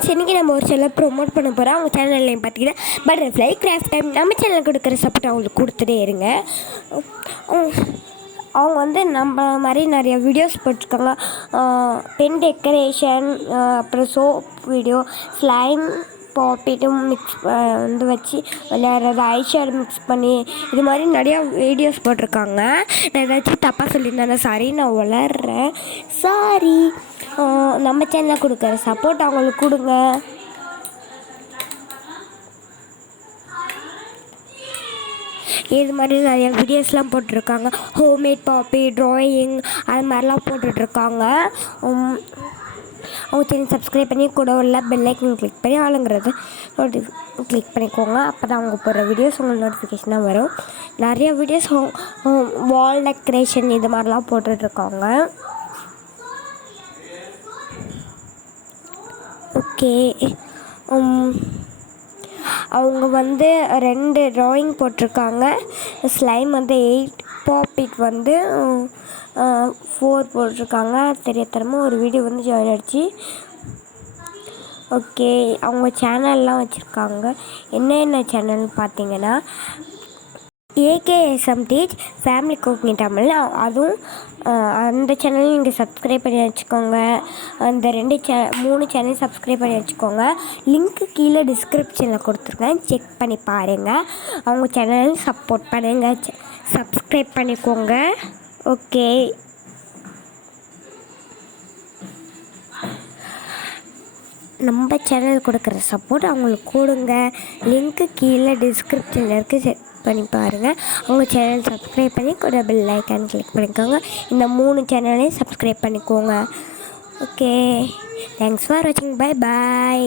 Friends, இன்றைக்கி நம்ம ஒரு சேனலை ப்ரொமோட் பண்ண போகிறோம். அவங்க சேனல் நேம் பார்த்தீங்கன்னா பட்டர்ஃப்ளை கிராஃப்ட் டைம். நம்ம சேனலுக்கு கொடுக்குற சப்போர்ட் அவங்களுக்கு கொடுத்துட்டே இருங்க. அவங்க வந்து நம்ம மாதிரி நிறைய வீடியோஸ் போட்டிருக்காங்க. பென் டெக்கரேஷன், அப்புறம் சோப் வீடியோ, ஸ்லைம் பாப்பிட்டும் மிக்ஸ் வந்து வச்சு விளையாடுறது, ஐஷேடு மிக்ஸ் பண்ணி, இது மாதிரி நிறையா வீடியோஸ் போட்டிருக்காங்க. நான் ஏதாச்சும் தப்பாக சொல்லியிருந்தேன்னா சாரி, நான் வளர்றேன், சாரி. நம்ம சேனலில் கொடுக்குற சப்போர்ட் அவங்களுக்கு கொடுங்க. இது மாதிரி நிறைய வீடியோஸ்லாம் போட்டிருக்காங்க. ஹோம்மேட் பாப்பி ட்ராயிங் அது மாதிரிலாம் போட்டுட்ருக்காங்க. அவங்க சேனல் சப்ஸ்கிரைப் பண்ணி கூட உள்ள பெல் ஐக்கன் கிளிக் பண்ணி ஆளுங்கிறது கிளிக் பண்ணிக்கோங்க. அப்போ தான் அவங்க போடுற வீடியோஸ் உங்களுக்கு நோட்டிஃபிகேஷனாக வரும். நிறைய வீடியோஸ் வால் டெக்கரேஷன் இது மாதிரிலாம் போட்டுட்ருக்காங்க. ஓகே, அவங்க வந்து 2 ட்ராயிங் போட்டிருக்காங்க. ஸ்லைம் வந்து 8, பாப்பிட் வந்து 4 போட்டிருக்காங்க. தெரியத்தரமாக ஒரு வீடியோ வந்து ஜாயின் ஆகிடுச்சு. ஓகே, அவங்க சேனல்லாம் வச்சுருக்காங்க. என்ன சேனல் பார்த்தீங்கன்னா AKSM teach family cooking Tamil. அதுவும் அந்த சேனலையும் நீங்கள் சப்ஸ்கிரைப் பண்ணி வச்சுக்கோங்க. அந்த 3 சேனல் சப்ஸ்கிரைப் பண்ணி வச்சுக்கோங்க. லிங்க்கு கீழே டிஸ்கிரிப்ஷனில் கொடுத்துருக்கேன், செக் பண்ணி பாருங்கள். அவங்க சேனலையும் சப்போர்ட் பண்ணுங்கள், சப்ஸ்கிரைப் பண்ணிக்கோங்க. ஓகே, நம்ம சேனல் கொடுக்குற சப்போர்ட் அவங்களுக்கு கொடுங்க. லிங்க்கு கீழே டிஸ்கிரிப்ஷனில் இருக்குது, செக் பண்ணி பாருங்கள். அவங்க சேனல் சப்ஸ்கிரைப் பண்ணி கூட பெல் ஐக்கான் கிளிக் பண்ணிக்கோங்க. இந்த 3 சேனலையும் சப்ஸ்கிரைப் பண்ணிக்கோங்க. ஓகே, தேங்க்ஸ் ஃபார் வாட்சிங். Bye bye.